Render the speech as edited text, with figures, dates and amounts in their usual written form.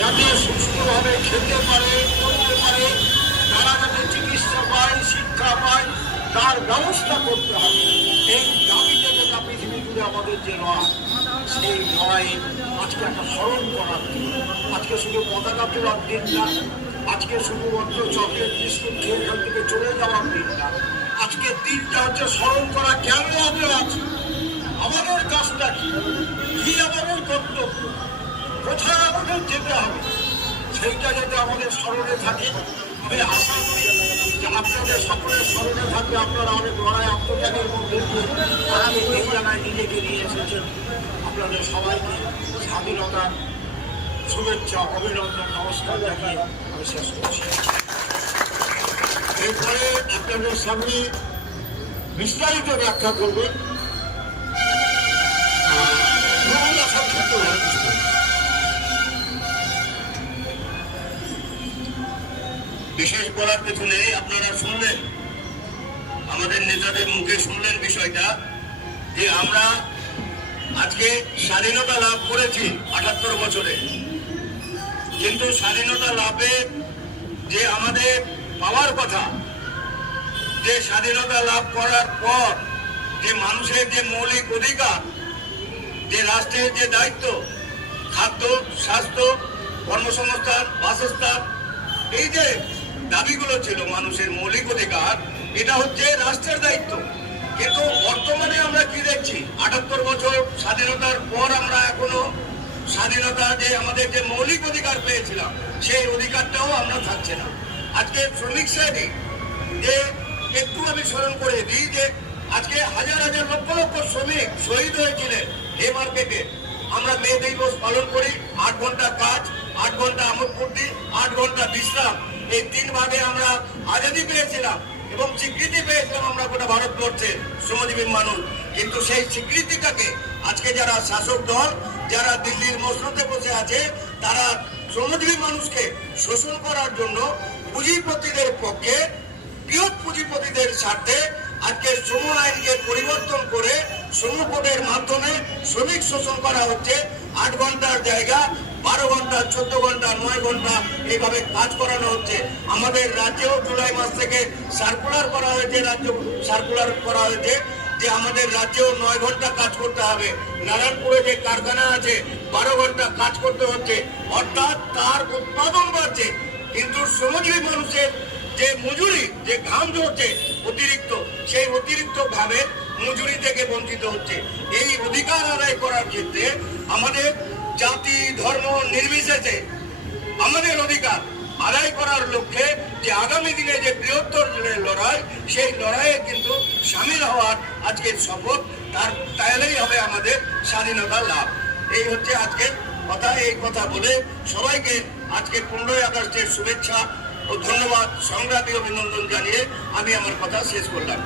যাতে সুস্থভাবে খেতে পারে, করতে পারে, তারা যাতে চিকিৎসা পায়, শিক্ষা পায়, তার ব্যবস্থা করতে হবে। এই দাবিতে গোটা পৃথিবী জুড়ে আমাদের যে লড়াই, সেই লড়াই আজকে একটা স্মরণ করার দিন। আজকে শুধু পতাকা তোলার দিন না, আজকে শুধুমাত্র চকলেট বিস্কুট খেয়ে এখান থেকে চলে যাওয়ার দিন না। আজকের দিনটা হচ্ছে স্মরণ করা, কেন আমরা আছি, আমাদের কাজটা কি আমাদের কর্তব্য, কোথায় আমাদের যেতে হবে, সেইটা যাতে আমাদের স্মরণে থাকে। আমি আশা করি যে আপনাদের সকলের স্মরণে থাকবে। আপনারা অনেক লড়াই আত্মত্যাগের মধ্যে আগামী দিন জানায় নিজেকে নিয়ে এসেছেন। আপনাদের সবাইকে স্বাধীনতার শুভেচ্ছা, অভিনন্দন, নমস্কার জানিয়ে আমি শেষ করছি। এরপরে আপনাদের সামনে বিস্তারিত ব্যাখ্যা করবেন বিশেষ বলার পেছনে আপনারা শুনলেন, আমাদের নেতাদের মুখে শুনলেন বিষয়টা, যে আমরা আজকে স্বাধীনতা লাভ করেছি ৭৮ বছরে, কিন্তু স্বাধীনতা লাভে যে আমাদের পাওয়ার কথা, যে স্বাধীনতা লাভ করার পর যে মানুষের যে মৌলিক অধিকার, যে রাষ্ট্রের যে দায়িত্ব, খাদ্য, স্বাস্থ্য, কর্মসংস্থান, বাসস্থান, এই যে দাবিগুলো ছিল মানুষের মৌলিক অধিকার, এটা হচ্ছে রাষ্ট্রের দায়িত্ব। কিন্তু বর্তমানে আমরা কি দেখছি, ৭৮ বছর স্বাধীনতার পর আমরা এখনো স্বাধীনতা যে আমাদের যে মৌলিক অধিকার পেয়েছিলাম, সেই অধিকারটাও আমরা থাকছে না। আজকে শ্রমিক শ্রেণী যে একটু আমি স্মরণ করে দিই, যে আজকে হাজার হাজার লক্ষ লক্ষ শ্রমিক শহীদ হয়েছিলেন এই মার্কেটে। আমরা মে দিবস পালন করি, ৮ ঘন্টা কাজ, ৮ ঘন্টা আমোদ ফুর্তি, ৮ ঘন্টা বিশ্রাম, এই ৩ ভাগে আমরা আজাদি পেয়েছিলাম এবং স্বীকৃতি পেয়েছিলাম আমরা গোটা ভারতবর্ষে শ্রমজীবী মানুষ। কিন্তু সেই স্বীকৃতিটাকে আজকে যারা শাসক দল, যারা দিল্লির মসনদে বসে আছে, তারা শ্রমজীবী মানুষকে শোষণ করার জন্য পুঁজিপতিদের পক্ষে, বৃহৎ পুঁজিপতিদের স্বার্থে আজকে শ্রম আইনকে পরিবর্তন করে শ্রম কোডের মাধ্যমে শ্রমিক শোষণ করা হচ্ছে। ৮ ঘন্টার জায়গা ১২ ঘন্টা, ১৪ ঘন্টা, ৯ ঘন্টা এইভাবে কাজ করানো হচ্ছে। আমাদের রাজ্যেও জুলাই মাস থেকে সার্কুলার করা হয়েছে, যে আমাদের রাজ্যেও ৯ ঘন্টা কাজ করতে হবে। নারায়ণপুরে যে কারখানা আছে ১২ ঘন্টা কাজ করতে হচ্ছে, অর্থাৎ তার উৎপাদন বাড়ছে, কিন্তু শ্রমজীবী মানুষের যে মজুরি, যে ঘাম ঝরছে অতিরিক্ত, সেই অতিরিক্ত ভাবে মজুরি থেকে বঞ্চিত হচ্ছে। এই অধিকার আদায় করার ক্ষেত্রে আমাদের জাতি, ধর্ম নির্বিশেষে আমাদের অধিকার আদায় করার লক্ষ্যে যে আগামী দিনে যে বৃহত্তর লড়াই, সেই লড়াইয়ে কিন্তু সামিল হওয়ার আজকের শপথ, তাহলেই হবে আমাদের স্বাধীনতা লাভ। এই হচ্ছে আজকের কথা। এই কথা বলে সবাইকে আজকে ১৫ই আগস্টের শুভেচ্ছা ও ধন্যবাদ, সংগ্রামী অভিনন্দন জানিয়ে আমি আমার কথা শেষ করলাম।